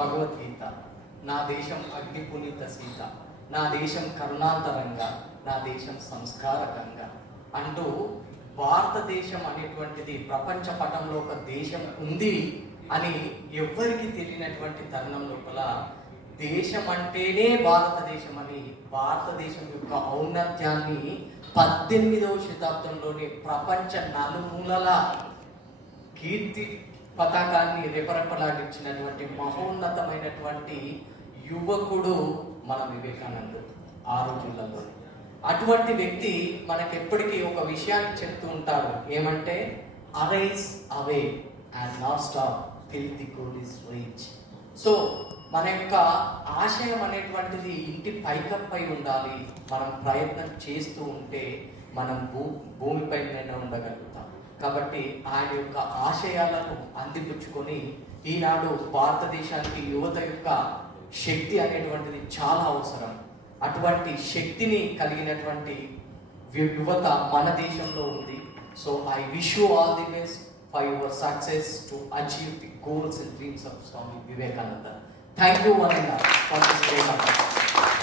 భగవద్గీత, నా దేశం అగ్ని పునీత సీత, నా దేశం కరుణాంతరంగా, నా దేశం సంస్కారకంగా అంటూ భారతదేశం అనేటువంటిది ప్రపంచ పటంలో ఒక దేశం ఉంది అని ఎవ్వరికి తెలియనటువంటి తరుణం లోపల దేశం అంటేనే భారతదేశం అని భారతదేశం యొక్క ఔన్నత్యాన్ని 18వ శతాబ్దంలోనే ప్రపంచ నలుమూలల కీర్తి పతాకాన్ని రెపరెపలాడించినటువంటి మహోన్నతమైనటువంటి యువకుడు మన వివేకానందుడు ఆ రోజులలో. అటువంటి వ్యక్తి మనకెప్పటికీ ఒక విషయాన్ని చెప్తూ ఉంటారు, ఏమంటే arise away and not stop till the goal is reach. So మన యొక్క ఆశయం అనేటువంటిది ఇంటి పైకప్పై ఉండాలి. మనం ప్రయత్నం చేస్తూ ఉంటే మనం భూమిపైనే ఉండగలుగుతాం. కాబట్టి ఆయన యొక్క ఆశయాలను అందిపుచ్చుకొని ఈనాడు భారతదేశానికి యువత యొక్క శక్తి అనేటువంటిది చాలా అవసరం. అటువంటి శక్తిని కలిగినటువంటి యువత మన దేశంలో ఉంది. So I wish you all the best for your success to achieve the goals and dreams of Swami Vivekananda. Thank you, one and all, for this great honor.